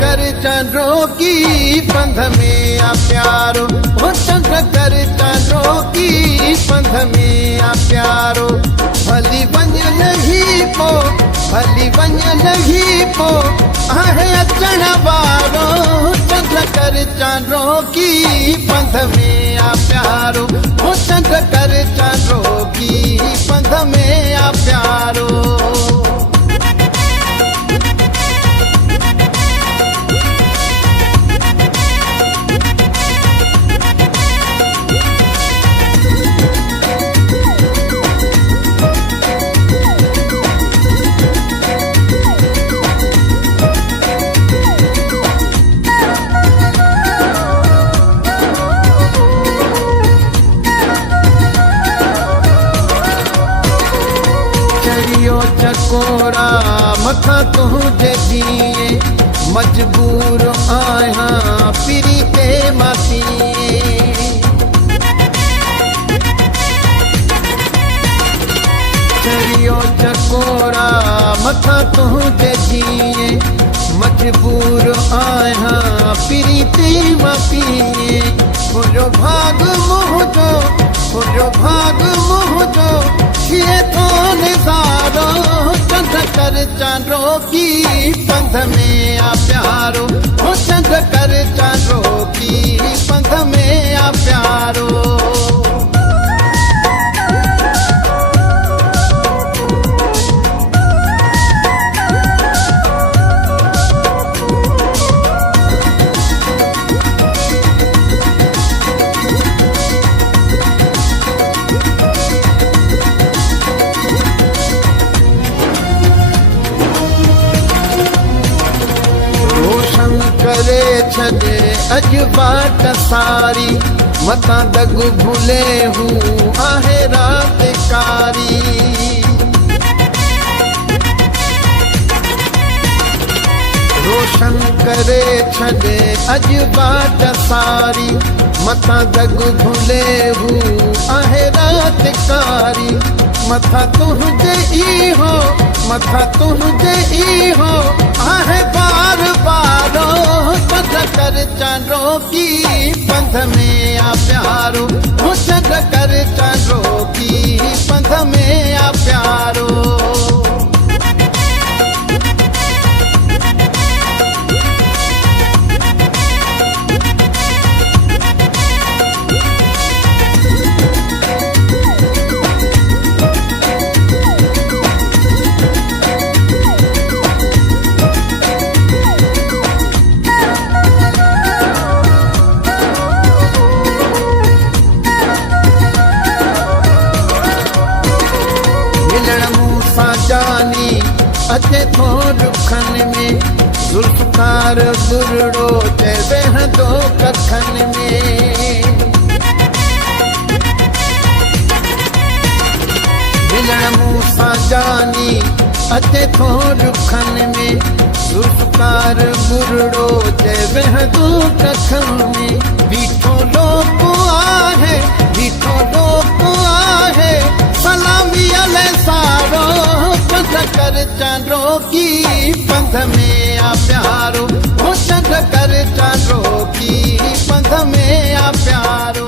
कर चंद्रो की पंध में आ प्यारो, ओ चंद्र कर चंद्रो की पंध में आ प्यारो। भली बन लही पो, भली बन लही पो, आहे अचण वारो, चंद्र कर चंद्रो की पंध में आ प्यारो, ओ चंद्र कर चंद्रो की पंध में आ प्यारो। चकोरा मथा तुझे जिए, मजबूर आया पिरी ते मापिए। चरियो चकोरा मथा तुझे जिए, मजबूर आया पिरी ते मापिए। खुलो भाग मोहजो, खुलो भाग मोहजो, छिए तो निसारो, चंद्र कर चंद्रो की पंध में आ प्यारो, ओ चंद्र कर चंद्रो की पंध में आ प्यारो। करे छॾे अॼु बाट सारी, मतां दॻ भुले हूं आहे रात कारी। रोशन करे छॾे अॼु बाट सारी, मतां दॻ भुले हूं आहे रात कारी। मथा तुंहिंजे ई हो, मथा तुंहिंजे ई हो, आहे बार बारो, चंद्र कर चंद्रो की पंध में आ प्यारो, ओ चंद्र कर चंद्रो की पंध में आ प्यारो। जानी अचे थो रुखन में, जुल्फकार गुरड़ो ते वेहंदो कखन में। मिलण मूंसां जानी अचे थो रुखन में, जुल्फकार गुरड़ो ते वेहंदो कखन में। बीठो लोक आहे, बीठो लोक आहे, सलामी अले सारो, चंद्र कर चंद्रो की पंध में आ प्यारो, ओ चंद्र कर चंद्रो की पंध में आ प्यारो।